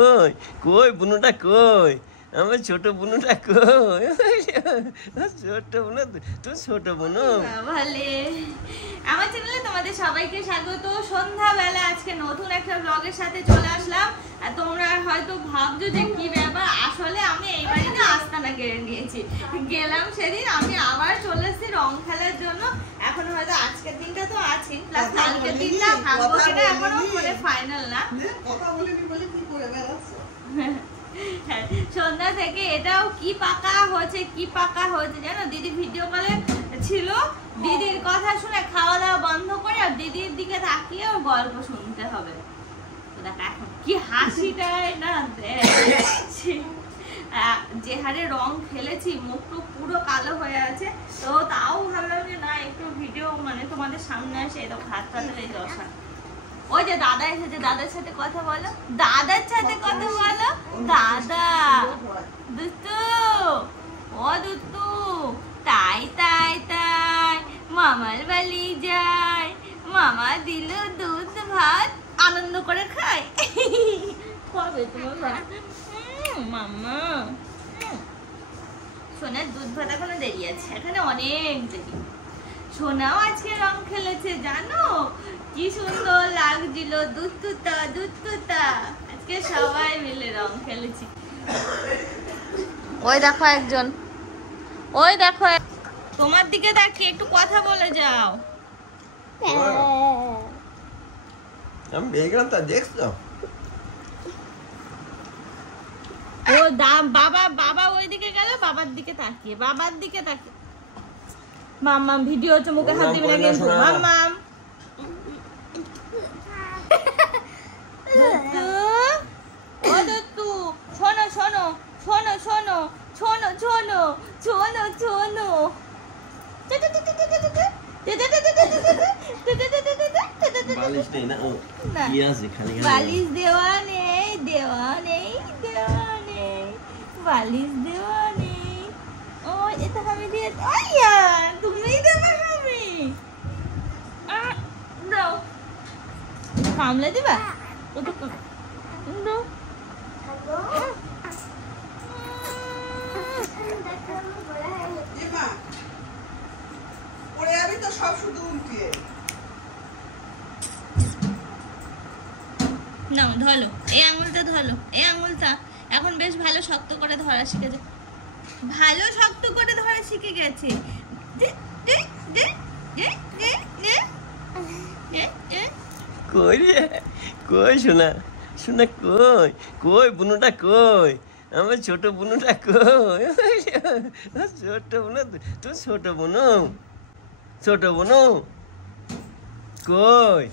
কই কই বুনুটা কই আমার ছোট বুনুটা কই ছোট বুনু তো ছোট বুনু ভালে আমার চ্যানেলে তোমাদের সবাইকে স্বাগত। সন্ধ্যাবেলা আজকে নতুন একটা ব্লগের সাথে চলে আসলাম। আর তোমরা হয়তো ভাবছো যে কি ব্যাপার, আসলে আমি এই বাড়িতে আস্তানা কেড়ে নিয়েছি। গেলাম সেদিন, আমি আবার চলে এসেছি রং খেলার জন্য। এখন হয়তো আজকের দিনটা তো আছি, প্লাস কালকের দিনটা থাকবো কিনা এখনো মানে ফাইনাল না। সন্ধ্যা থেকে এটাও কি পাকা হচ্ছে জানো, দিদি ভিডিও কলে ছিল, দিদির কথা শুনে খাওয়া দাওয়া বন্ধ করে আর দিদির দিকে তাকিয়ে ওর গল্প শুনতে হবে। এখন কি হাসিটাই না যে হারে রং খেলেছি, মুখটুক পুরো কালো হয়ে আছে, তো তাও ভাবলাম যে না একটু ভিডিও মানে তোমাদের সামনে আসে। এই তো হাত হাতের এই দশা। ওই যে দাদা এসেছে, দাদার সাথে কথা বলো, দাদার সাথে কথা বলো। দাদা দুষ্টু, ও দুষ্টু, তাই তাই তাই মামার বাড়ি যায়, মামা দিল দুধ ভাত, আনন্দ করে খায়। কবে তোমার মামা সোনার দুধ ভাত এখনো দেরি আছে, এখানে অনেক দেরি। সোনাও আজকে রং খেলেছে জানো, কি সুন্দর লাগছিল, দুধুতা দুধুতা। আজকে সবাই মিলে রং খেলেছি। ওই দেখো একজন, ওই দেখো তোমার দিকে তাকিয়ে একটু কথা বলে যাও। আমি দেখলাম তা দেখছো ও বাবা বাবা ওইদিকে গেল, বাবার দিকে তাকিয়ে, বাবার দিকে তাকিয়ে। মাম্মাম ভিডিও হচ্ছে, মুখে হাত দিবি না কিন্তু। মাম্মাম ও দত্তু, শোনো শোনো শোনো শোনো শোনো শোনো শোনো শোনো। বালিশ নেই না, কি আছে খালি বালিশ দেওয়া নেই, দেওয়া নেই, দেওয়া নেই, বালিশ দেওয়া নেই। ও এটা আমি দিয়ে, আইয়া তুমি দেবে, আমি দাও কামলে দিবা কত দাও। নাও ধরো, এই আঙুলটা ধরো, এই আঙুলটা এখন বেশ ভালো শক্ত করে ধরা শিখেছে, ভালো শক্ত করে ধরা শিখে গেছে। কই রে কই শোনা শোনা কই কই বুনুটা কই আমার ছোট বুনুটা কই ছোট বুনু তো ছোট বুনু কই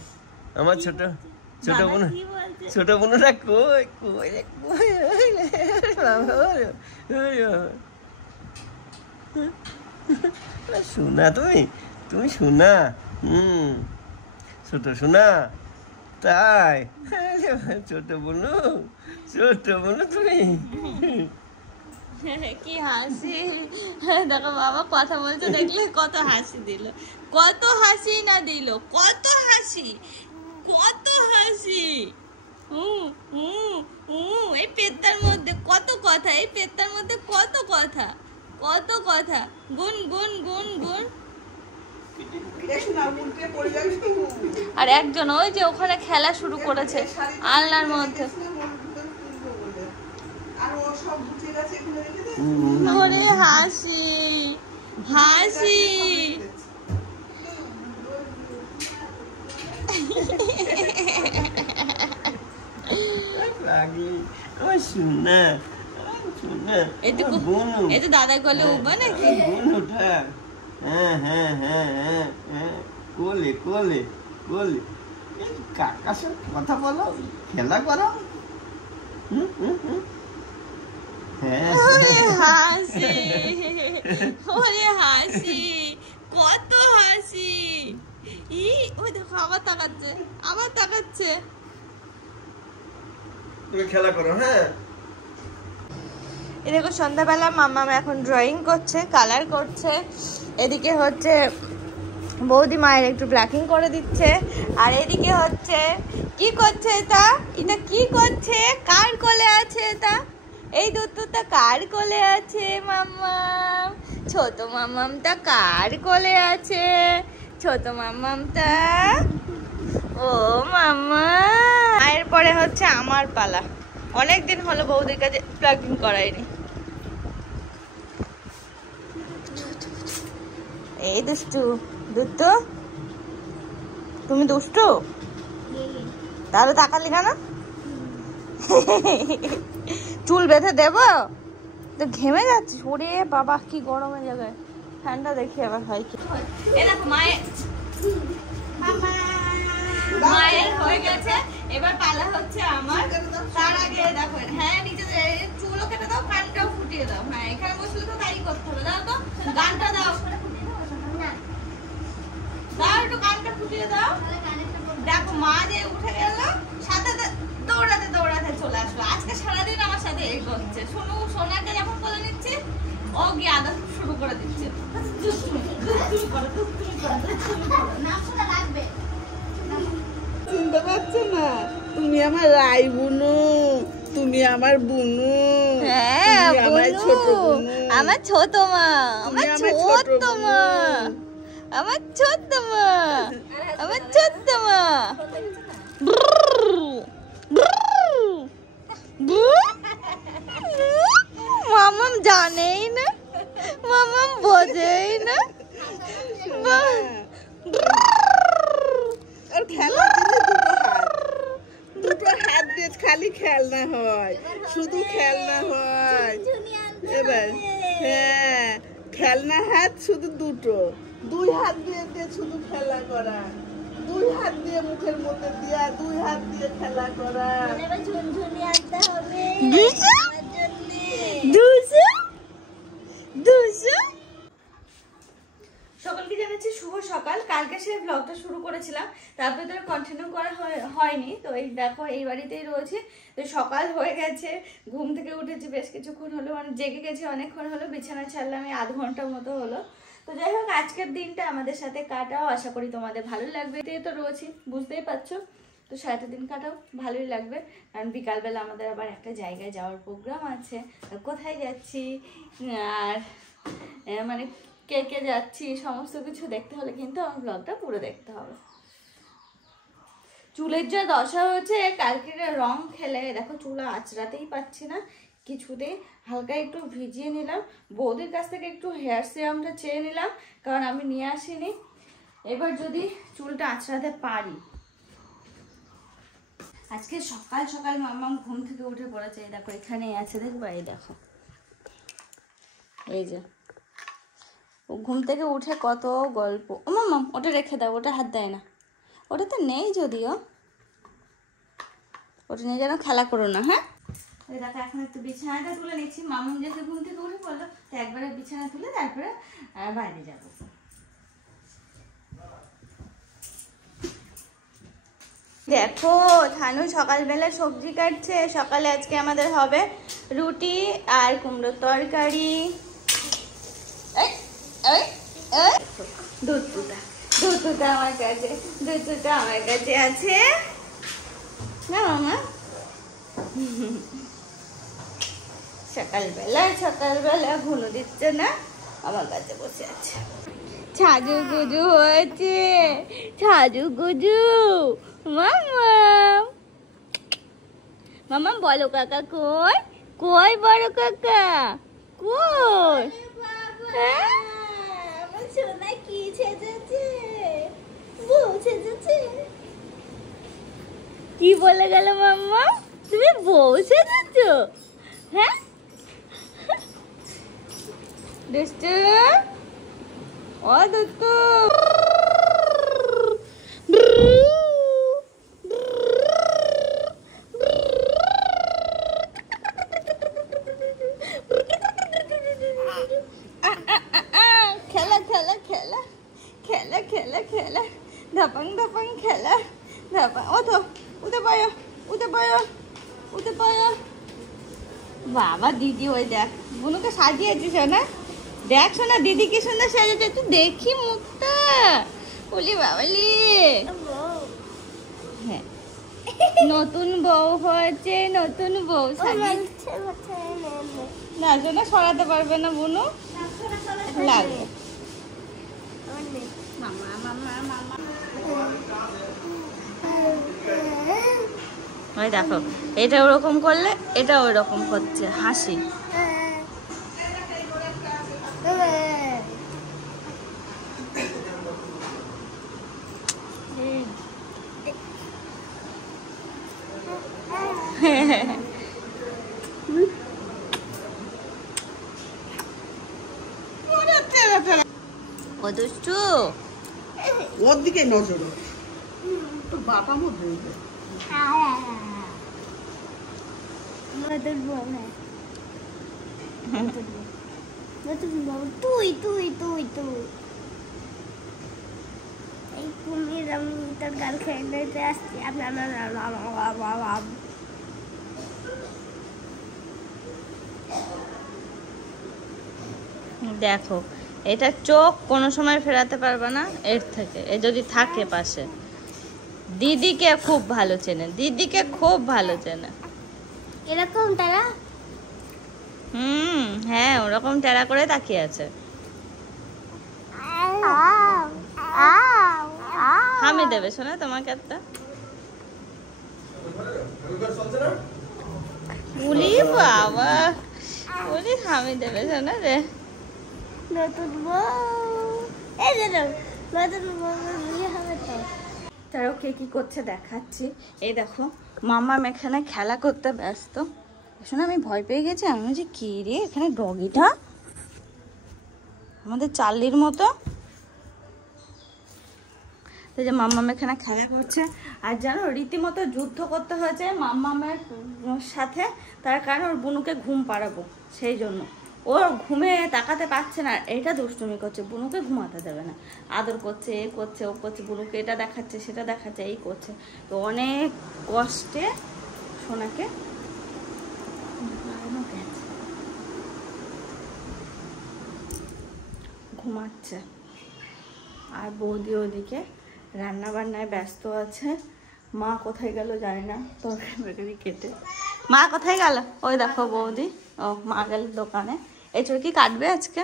আমার ছোট বুনু, ছোট বুনুটা কই কই রে কই শোনা তুমি শোনা ছোট শোনা তাই ছোট বুনু তুমি কি হাসি দেখো, বাবা কথা বলতে দেখলে কত হাসি দিল, কত হাসি না দিল, কত হাসি কত হাসি। এই পেটটার মধ্যে কত কথা, এই পেটটার মধ্যে কত কথা, কত কথা, গুন গুন গুন গুন। আর একজন ওই যে ওখানে খেলা শুরু করেছে আলনার মধ্যে। ওরে হাসি হাসি। এটা দাদা গলে উঠবা নাকি? হ্যাঁ হ্যাঁ হ্যাঁ হ্যাঁ হ্যাঁ কোলে কোলে কোলে কাকার সাথে কথা বলো, খেলা করো। হাসি ওরে হাসি, কত হাসি। ওই দেখো আবার তাকাচ্ছে, আবার তাকাচ্ছে। তুমি খেলা করো। হ্যাঁ এই দেখো সন্ধ্যাবেলা মাম্মাম এখন ড্রয়িং করছে, কালার করছে। এদিকে হচ্ছে বৌদি মায়ের একটু ব্ল্যাকিং করে দিচ্ছে, আর এদিকে হচ্ছে কি করছে এটা? এটা কি করছে? কার কোলে আছে এটা? এই দুধটা কার কোলে আছে মাম্মাম? ছোট মাম্মামটা কার কোলে আছে? ছোট মাম্মামটা, ও মাম্মা। এরপরে হচ্ছে আমার পালা। অনেকদিন হলো বৌদির কাছে প্লাগিং করাইনি। এই দুষ্টু, দুষ্টু তুমি দুষ্টু, তাহলে তাকালি কেন? চুল বেঁধে দেব তো? ঘেমে যাচ্ছিস? ওরে বাবা কি গরমের জায়গায়, ঠান্ডা দেখি আবার হয় কি। মায়ের হয়ে গেছে, এবার পালা হচ্ছে আমার। তার আগে দেখো, হ্যাঁ নিচে চুলও কেটে দাও, কানটাও ফুটিয়ে দাও। হ্যাঁ এখানে বসলে তো তাই করতে হবে। দাও তো গানটা দাও, দাও একটু গানটা ফুটিয়ে দাও। দেখো মা যে উঠে গেল, সাথে দৌড়াতে দৌড়াতে চলে আসলো। আজকে সারাদিন আমার সাথে এই করছে। সোনু সোনাকে যখন বলে নিচ্ছে, ও গিয়ে আদা শুরু করে দিচ্ছে। চিনতে পারছো না? তুমি আমার রাই বুনু, তুমি আমার বুনু। হ্যাঁ আমার ছোট বুনু, আমার ছোট মা, আমার ছোট মা, আমার ছোট মা, আমার ছোট মা। মামাম জানেই না, মামাম বোঝেই না। আর খেলার জন্য দুটো হাত দিয়ে খালি খেলনা হয়, শুধু খেলনা হয়। এবার হ্যাঁ, খেলনা হাত শুধু দুটো, দুই হাত দিয়ে দিয়ে শুধু খেলা করা, দুই হাত দিয়ে মুখের মধ্যে দিয়া দুই হাত দিয়ে খেলা করা। ঝুনঝুনি আনতে হবে। দুশো দুশো। সকলকে জানাচ্ছি শুভ সকাল। কালকে সেই ব্লগটা শুরু করেছিলাম, তারপরে তো কন্টিনিউ করা হয়নি। তো এই দেখো এই বাড়িতেই রয়েছে। তো সকাল হয়ে গেছে, ঘুম থেকে উঠেছি বেশ কিছুক্ষণ হলো, মানে জেগে গেছি অনেকক্ষণ হলো। বিছানা ছাড়লাম এই আধ ঘন্টার মতো হলো। তো যাই হোক, আজকের দিনটা আমাদের সাথে কাটাও, আশা করি তোমাদের ভালো লাগবে। তো রয়েছি, বুঝতেই পারছো। তো সারাটা দিন কাটাও, ভালোই লাগবে। কারণ বিকালবেলা আমাদের আবার একটা জায়গায় যাওয়ার প্রোগ্রাম আছে। কোথায় যাচ্ছি আর মানে কে কে যাচ্ছি সমস্ত কিছু দেখতে হলে কিন্তু আমার ব্লগটা পুরো দেখতে হবে। চুলের যা দশা হয়েছে, কালকে রং খেলে দেখো চুল আঁচড়াতেই পাচ্ছি না কিছুতেই। হালকা একটু ভিজিয়ে নিলাম, বৌদির কাছ থেকে একটু হেয়ার সিরামটা চেয়ে নিলাম, কারণ আমি নিয়ে আসিনি। এবার যদি চুলটা আঁচড়াতে পারি। আজকে সকাল সকাল মাম্মাম ঘুম থেকে উঠে পড়েছে। এই দেখো এখানেই আছে, দেখবা এই দেখো, এই যে ও ঘুম থেকে উঠে কত গল্প। ও মাম্মাম ওটা রেখে দাও, ওটা হাত দেয় না, ওটা তো নেই যদিও, ওটা নিয়ে যেন খেলা করো না। হ্যাঁ এই দেখো এখন একটু বিছানাটা তুলে নিচ্ছি। মামুন যেহেতু ঘুম থেকে উঠে পড়লো, তো একবারে বিছানা তুলে তারপরে বাইরে যাবো। দেখো থানু সকালবেলা সবজি কাটছে। সকালে আজকে আমাদের হবে রুটি আর কুমড়োর তরকারি। দুধটা আমার কাছে, দুধটা আমার কাছে আছে না মামা। সকালবেলা ঘুনো দিচ্ছে না, আমার কাছে বসে আছে। ছাজু গুজু হয়েছে, ছাজু গুজু। মাম্মাম মাম্মাম বলো কাকা কই? কই বড় কাকা কই? হ্যাঁ আমার সোনা কি ছেজেছে, বউ ছেজেছে। কি বলে গেল মাম্মা? তুমি বউ সেজেছো? হ্যাঁ দুষ্টু, ও দুষ্টু। খেলা খেলা খেলা খেলা খেলা খেলা, ধাপাং ধাপাং খেলা, ধাপাং। ওঠো, উঠে পারো, উঠে পারো, উঠে পারো। বাবা দিদি ওই দেখ বুনুকে সাজিয়েছিস না? দেখ শোনা দিদি কি সুন্দর সাজিয়েছে, তুই দেখি মুখটা। বলি বাবালি। হ্যাঁ নতুন বউ হয়েছে, নতুন বউ না শোনা সরাতে পারবে না বুনু, লাগবে। ওই দেখো এটা ওরকম করলে এটা ওই রকম হচ্ছে হাসি। ও দুষ্টু, ওর দিকে নজর, তো বাবা মো বলবে তুই তুই তুই তুই এই কুমির আমি তোর গার্লফ্রেন্ডে আসছি। দেখো এটা চোখ কোনো সময় ফেরাতে পারবে না এর থেকে, এ যদি থাকে পাশে। দিদিকে খুব ভালো চেনে, দিদিকে খুব ভালো চেনে। এরকম তারা হ্যাঁ ওরকম টেরা করে তাকিয়ে আছে। হামি দেবে শোনা তোমাকে একটা। উলি বাবা, উলি হামি দেবে শোনা রে। নতুন বউ, এই যে নতুন বউ বিয়ে হবে তো। তারা কে কি করছে দেখাচ্ছি। এই দেখো মাম্মাম এখানে খেলা করতে ব্যস্ত। শোনা আমি ভয় পেয়ে গেছি, আমি বলছি কি রে এখানে ডগিটা আমাদের চার্লির মতো। এই যে মাম্মাম এখানে খেলা করছে, আর জানো রীতিমতো যুদ্ধ করতে হয়েছে মাম্মামের সাথে, তার কারণ ওর বুনুকে ঘুম পাড়াবো সেই জন্য। ও ঘুমে তাকাতে পারছে না, এটা দুষ্টুমি করছে, বুনুকে ঘুমাতে দেবে না, আদর করছে, এ করছে, ও করছে, বুনুকে এটা দেখাচ্ছে সেটা দেখাচ্ছে, এই করছে। তো অনেক কষ্টে সোনাকে ঘুমাচ্ছে। আর বৌদি ওদিকে রান্না বান্নায় ব্যস্ত আছে। মা কোথায় গেল জানি না, তরকারি কেটে। মা কোথায় গেল? ওই দেখো বৌদি, ও মা গেল দোকানে। এই চোর কি কাটবে আজকে?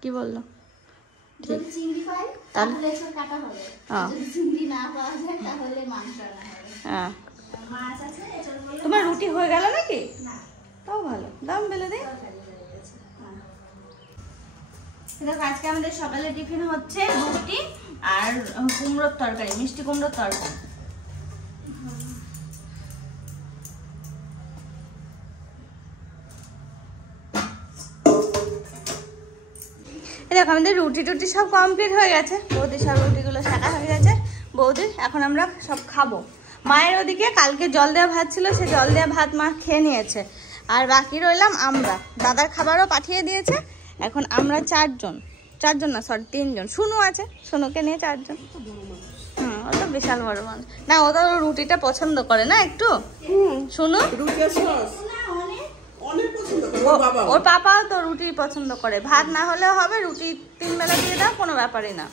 কি বললো? ঠিক তাহলে হ্যাঁ। তোমার রুটি হয়ে গেল নাকি? তাও ভালো, দাম বেলে দেয়। আজকে আমাদের সকালে টিফিন হচ্ছে রুটি আর কুমড়োর তরকারি, মিষ্টি কুমড়োর তরকারি। দেখো আমাদের রুটি টুটি সব কমপ্লিট হয়ে গেছে, বৌদি সব রুটিগুলো শাকা হয়ে গেছে। বৌদি এখন আমরা সব খাবো। মায়ের ওদিকে কালকে জল দেওয়া ভাত ছিল, সে জল দেওয়া ভাত মা খেয়ে নিয়েছে, আর বাকি রইলাম আমরা। দাদার খাবারও পাঠিয়ে দিয়েছে। এখন আমরা চারজন না সরি 3 জন, শুনু আছে, শুনুকে নিয়ে 4 জন। ও তো বিশাল বড় মানুষ না, ও তো রুটিটা পছন্দ করে না একটু। শুনু ওর পাপাও তো রুটি পছন্দ করে, ভাত না হলেও হবে, রুটি 3 বেলা দিয়ে দাও, কোনো ব্যাপারই না।